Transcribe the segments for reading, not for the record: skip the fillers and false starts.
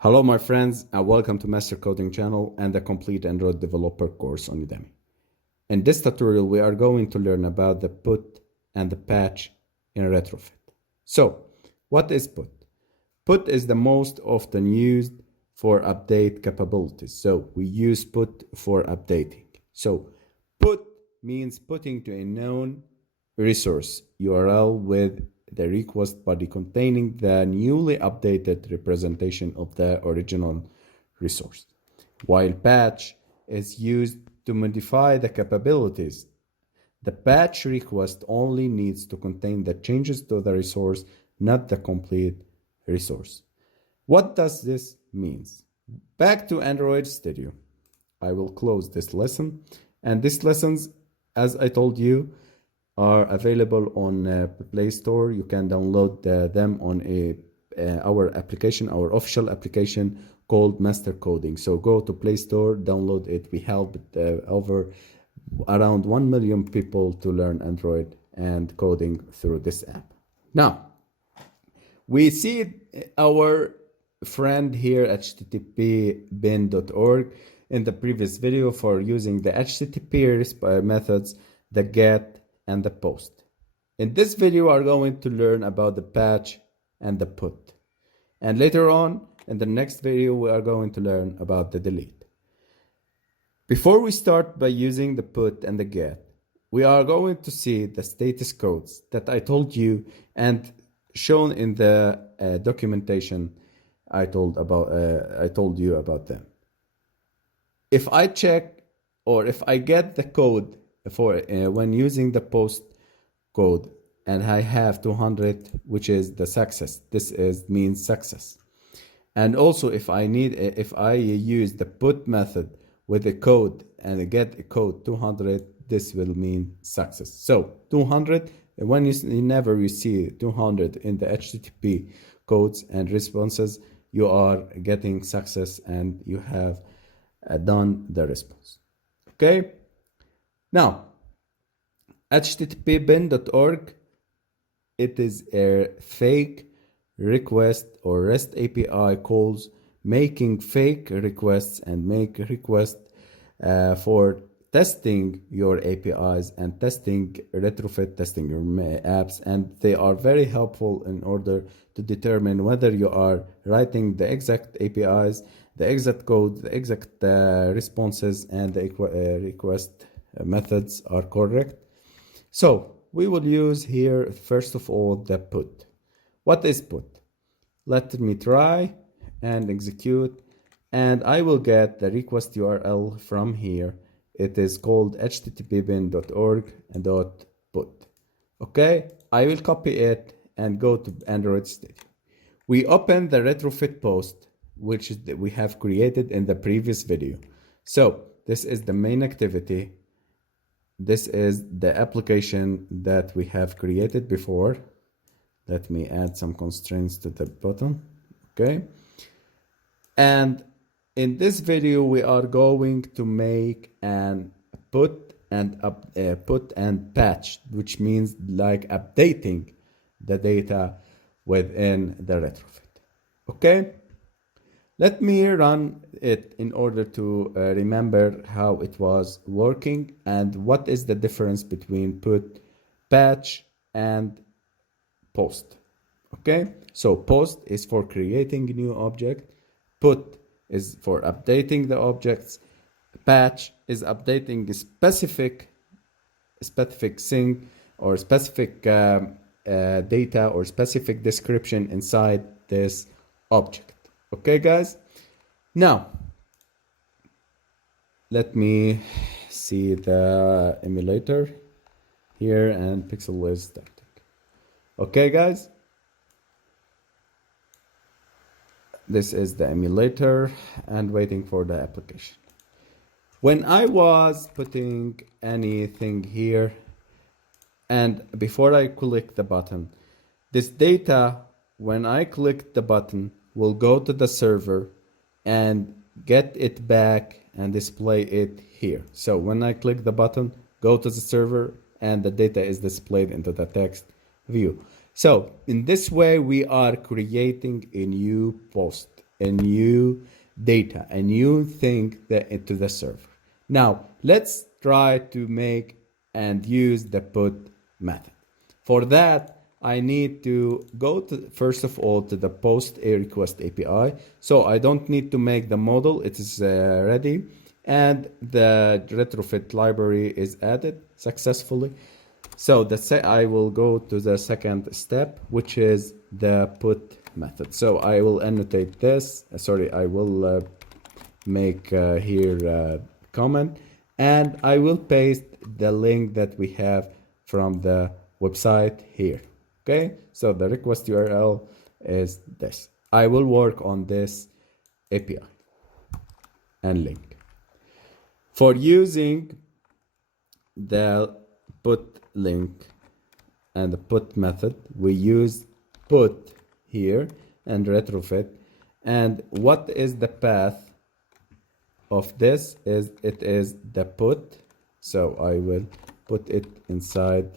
Hello, my friends, and welcome to Master Coding channel and the complete Android developer course on Udemy. In this tutorial, we are going to learn about the put and the patch in Retrofit. So, what is put? Put is the most often used for update capabilities. So, we use put for updating. So, put means putting to a known resource URL with the request body containing the newly updated representation of the original resource, while patch is used to modify the capabilities. The patch request only needs to contain the changes to the resource, not the complete resource. What does this mean? Back to Android Studio. I will close this lesson, and these lessons, as I told you, are available on Play Store. You can download them on our application, our official application called Master Coding. So go to Play Store, download it. We helped over around 1 million people to learn Android and coding through this app. Now, we see our friend here, http://bin.org, in the previous video for using the HTTP methods, the get, and the post. In this video, we are going to learn about the patch and the put. And later on, in the next video, we are going to learn about the delete. Before we start by using the put and the get, we are going to see the status codes that I told you and shown in the documentation I told you about them. If I check or if I get the code for when using the post code and I have 200, which is the success, this means success. And also if I use the put method with a code and I get a code 200, this will mean success. So 200, when you see 200 in the HTTP codes and responses, you are getting success and you have done the response. Okay. Now, http://bin.org, it is a fake request or REST API calls making fake requests and make requests for testing your APIs and testing retrofit, testing your apps, and they are very helpful in order to determine whether you are writing the exact APIs, the exact code, the exact responses, and the request methods are correct. So we will use here first of all the put. What is put? Let me try and execute, and I will get the request URL from here. It is called http://bin.org and .put. Okay, I will copy it and go to Android Studio. We open the retrofit post, which we have created in the previous video. So this is the main activity. This is the application that we have created before. Let me add some constraints to the button. Okay. And in this video, we are going to make an put and patch, which means like updating the data within the retrofit. Okay. Let me run it in order to remember how it was working and what is the difference between put, patch, and post. Okay, so post is for creating a new object, put is for updating the objects, patch is updating a specific thing or specific data or specific description inside this object. Okay, guys. Now, let me see the emulator here and Pixel is starting. Okay, guys. This is the emulator and waiting for the application. When I was putting anything here and before I click the button, this data, when I click the button, will go to the server and get it back and display it here. So when I click the button, go to the server and the data is displayed into the text view. So in this way, we are creating a new post. a new data, a new thing to the server. Now, let's try to make and use the put method. For that, I need to go to, first of all, to the post a request API. So I don't need to make the model, it is ready. And the retrofit library is added successfully. So I will go to the second step, which is the put method. So I will annotate this. I will make here a comment, and I will paste the link that we have from the website here. Okay, so the request URL is this. I will work on this API and link. For using the put link and the put method, we use put here and retrofit. And what is the path of this? It is the put. So I will put it inside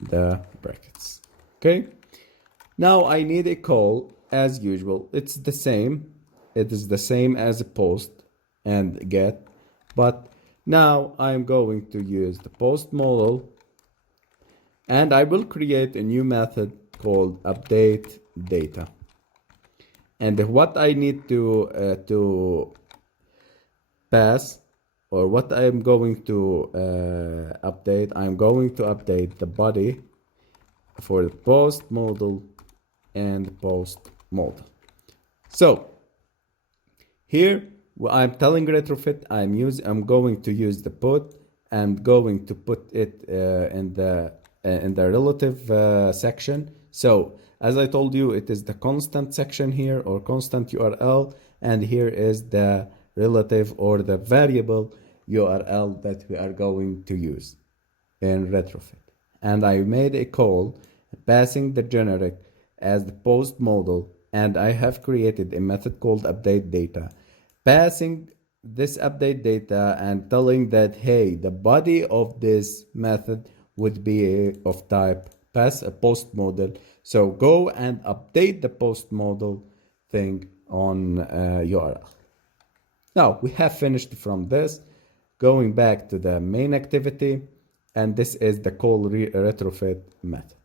the brackets. Okay. Now I need a call as usual. It's the same. It is the same as a post and get, but now I'm going to use the post model, and I will create a new method called update data. And what I need to pass, or what I'm going to update, I'm going to update the body for the post model and post model. So here I'm telling retrofit I'm going to use the put. I'm going to put it in the relative section. So as I told you, it is the constant section here, or constant URL, and here is the relative or the variable URL that we are going to use in retrofit. And I made a call passing the generic as the post model, and I have created a method called update data, passing this update data and telling that, hey, the body of this method would be of type pass a post model. So go and update the post model thing on URL. Now we have finished from this. Going back to the main activity, and this is the call retrofit method.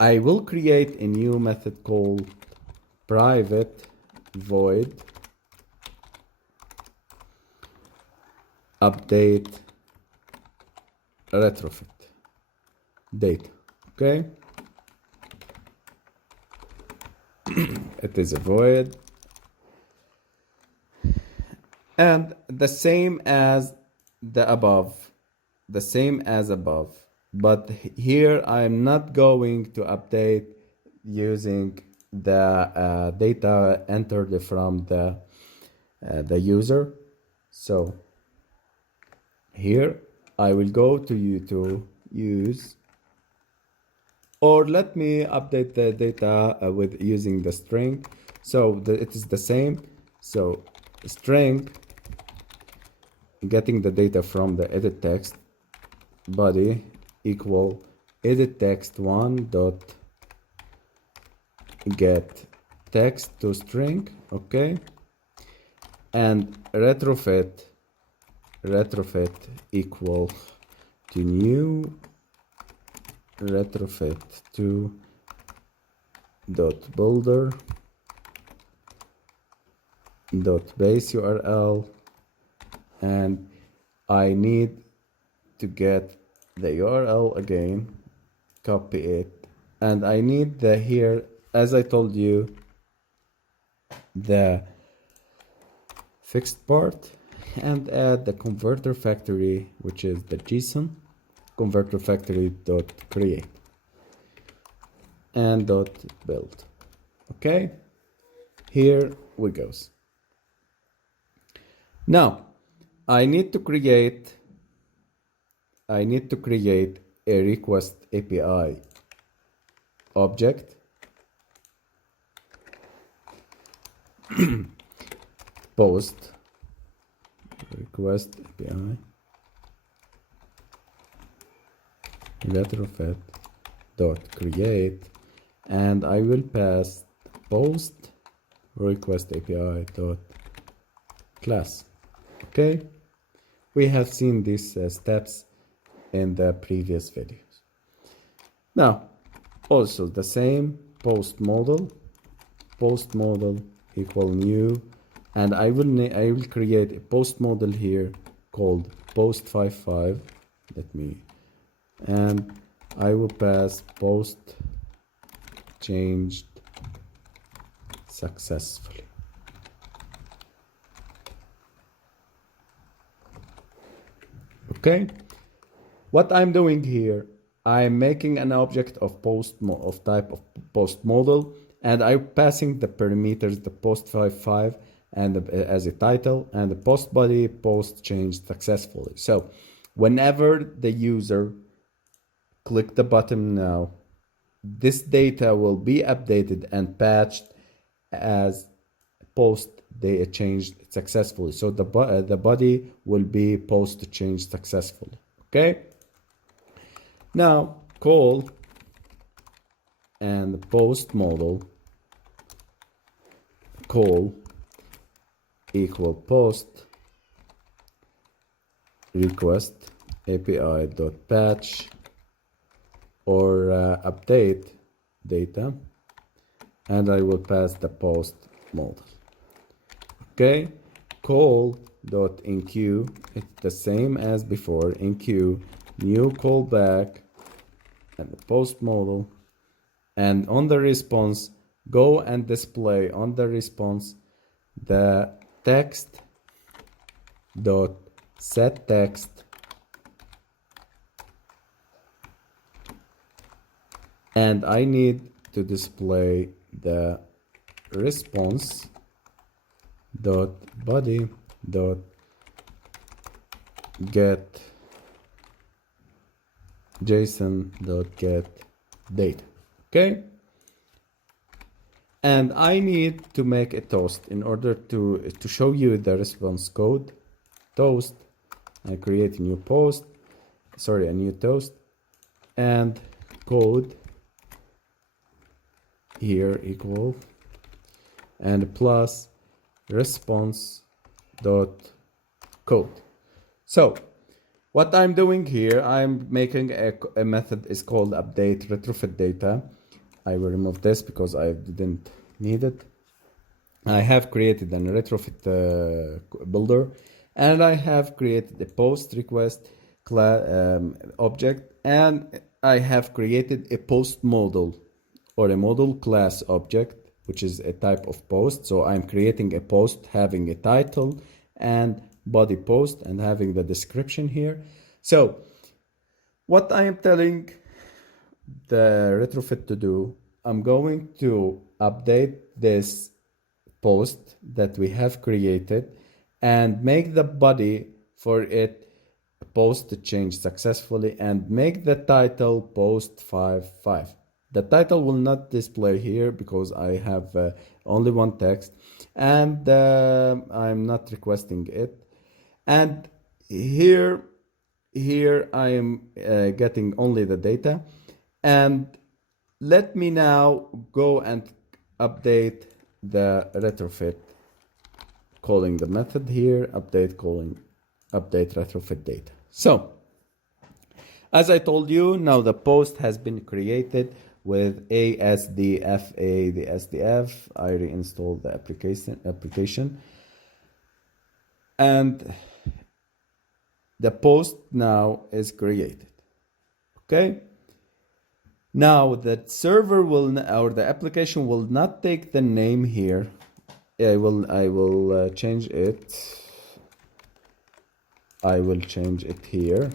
I will create a new method called private void update retrofit data. Okay, it is a void, and the same as above, but here I'm not going to update using the data entered from the user. So here I will go to use, or let me update the data with using the string. So it is the same. So string, getting the data from the edit text body equal edit text one dot get text to string. Okay, and retrofit equal to new retrofit to dot builder dot base URL, and I need to get the URL again, copy it, and I need the here, as I told you, the fixed part, and add the converter factory, which is the JSON converter factory dot create and dot build. Okay, here we go. Now I need to create a request API object post request API retrofit dot create, and I will pass post request API dot class. Okay, we have seen these steps in the previous videos. Now, also the same post model equal new, and I will create a post model here called post55. And I will pass post changed successfully. Okay, what I'm doing here, I'm making an object of type of post model, and I'm passing the parameters, the post55 and as a title, and the post body post changed successfully. So whenever the user click the button now, this data will be updated and patched as post they changed successfully. So the body will be post changed successfully. Okay, now call and post model call equal post request API dot patch or update data, and I will pass the post model. Okay, call dot enqueue, it's the same as before, enqueue new callback and the post model, and on the response go and display on the response the text dot set text and I need to display the response dot body dot get JSON dot get data. Okay, and I need to make a toast in order to show you the response code. Toast, I create a new toast, and code here equal and plus response dot code. So what I'm doing here, I'm making a method is called update retrofit data. I will remove this because I didn't need it. I have created a retrofit builder, and I have created a post request object, and I have created a post model or a model class object, which is a type of post. So I'm creating a post having a title and body post and having the description here. So what I am telling the retrofit to do, I'm going to update this post that we have created and make the body for it post to change successfully and make the title post 55. The title will not display here because I have only one text, and I'm not requesting it. And here I am getting only the data. And let me now go and update the retrofit, calling the method here, update retrofit data. So as I told you, now the post has been created with ASDFA, the SDF. I reinstalled the application. And the post now is created. Okay. Now the server will, or the application will not take the name here. I will change it. I will change it here.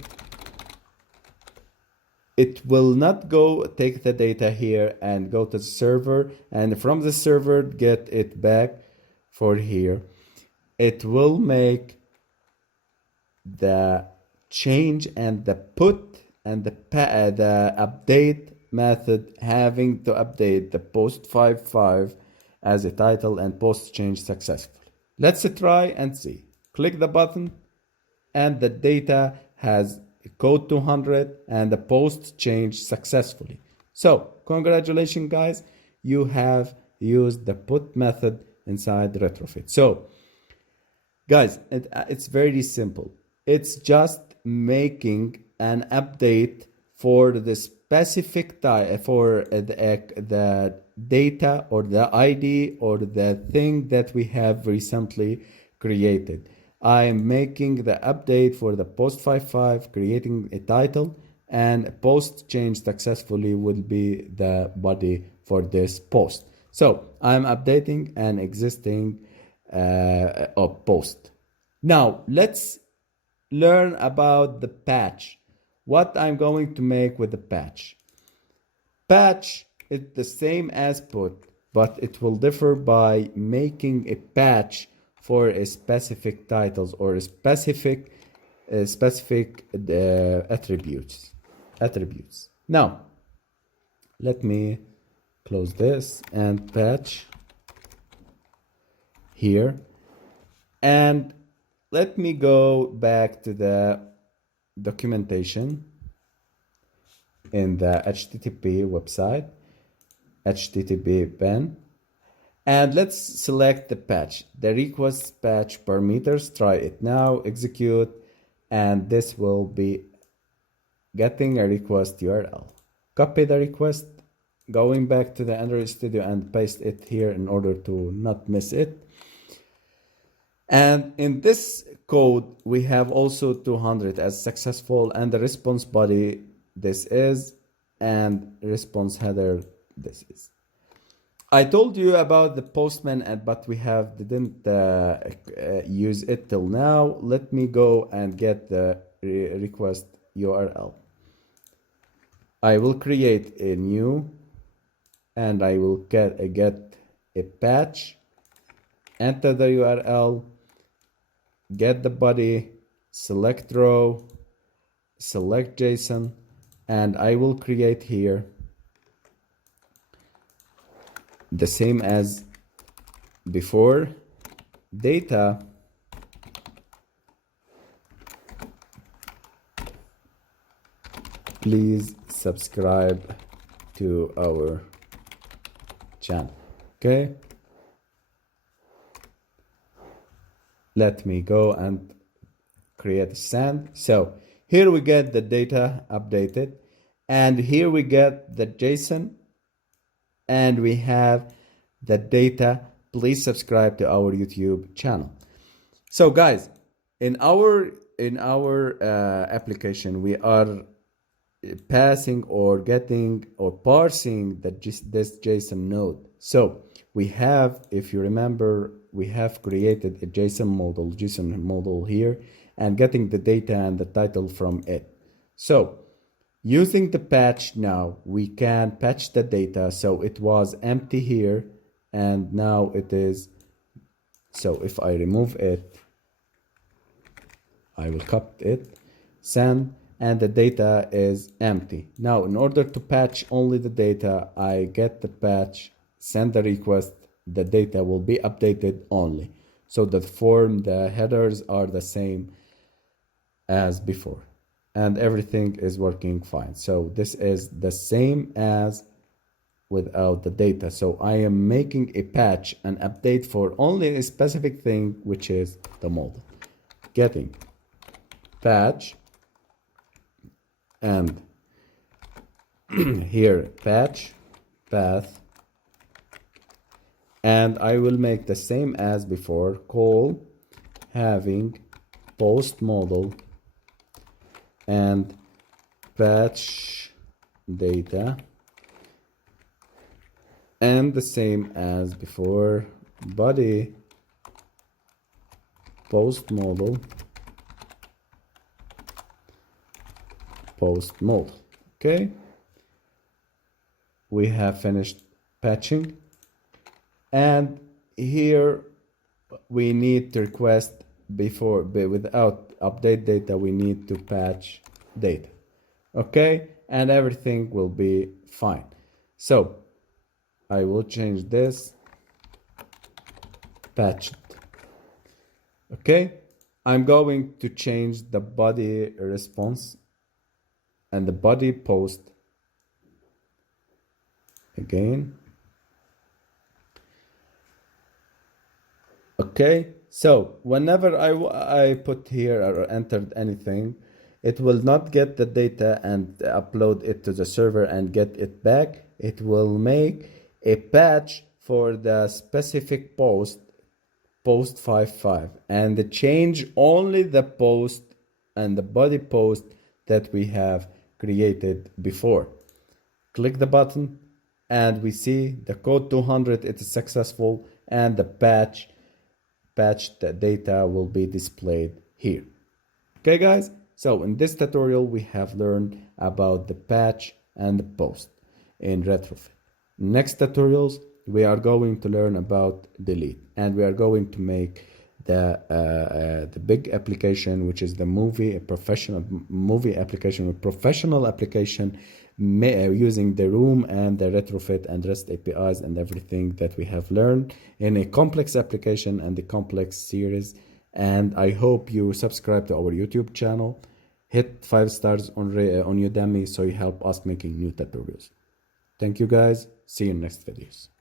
It will not go take the data here and go to the server, and from the server get it back for here. It will make the change and the put and the update method having to update the post 55 as a title and post change successfully. Let's try and see. Click the button and the data has code 200 and the post changed successfully. So congratulations guys, you have use the put method inside retrofit. So guys, it's very simple. It's just making an update for the specific type, for the data or the ID or the thing that we have recently created. I am making the update for the post 55, creating a title, and post changed successfully will be the body for this post. So I'm updating an existing post. Now let's learn about the patch. What I'm going to make with the patch. Patch is the same as put, but it will differ by making a patch for a specific titles or a specific attributes. Now let me close this and patch here, and let me go back to the documentation in the HTTP website, HTTP pen, and let's select the patch, the request patch parameters. Try it now, execute, and this will be getting a request URL. Copy the request, going back to the Android Studio and paste it here in order to not miss it. And in this code, we have also 200 as successful, and the response body this is, and response header this is. I told you about the postman, but we didn't use it till now. Let me go and get the request URL. I will create a new, and I will get a patch, enter the URL, get the body, select row, select JSON, and I will create here the same as before, data please subscribe to our channel. Okay, let me go and create a send. So here we get the data updated, and here we get the JSON, and we have the data. Please subscribe to our YouTube channel. So guys, in our application, we are passing or getting or parsing this JSON node. So we have, if you remember, we have created a JSON model here, and getting the data and the title from it. So using the patch now, we can patch the data. So it was empty here, and now it is. So if I remove it, I will copy it, send, and the data is empty. Now, in order to patch only the data, I get the patch, send the request, the data will be updated only. So the form, the headers are the same as before, and everything is working fine. So this is the same as without the data. So I am making a patch, an update for only a specific thing, which is the model. Getting patch, and here patch path, and I will make the same as before, call having post model and patch data, and the same as before, body post model post model. Okay, we have finished patching, and here we need to request before, without update data, we need to patch data. Okay, and everything will be fine. So I will change this, patched. Okay, I'm going to change the body response and the body post again. Okay, so whenever I put here or entered anything, it will not get the data and upload it to the server and get it back. It will make a patch for the specific post 55, and change only the post and the body post that we have created before. Click the button and we see the code 200, it is successful, and the patched data will be displayed here. Okay guys, so in this tutorial we have learned about the patch and the post in Retrofit. Next tutorials we are going to learn about delete, and we are going to make the big application, which is the movie, a professional movie application, a professional application using the room and the retrofit and REST APIs and everything that we have learned in a complex application and the complex series. And I hope you subscribe to our YouTube channel, hit 5 stars on Udemy so you help us making new tutorials. Thank you guys. See you in next videos.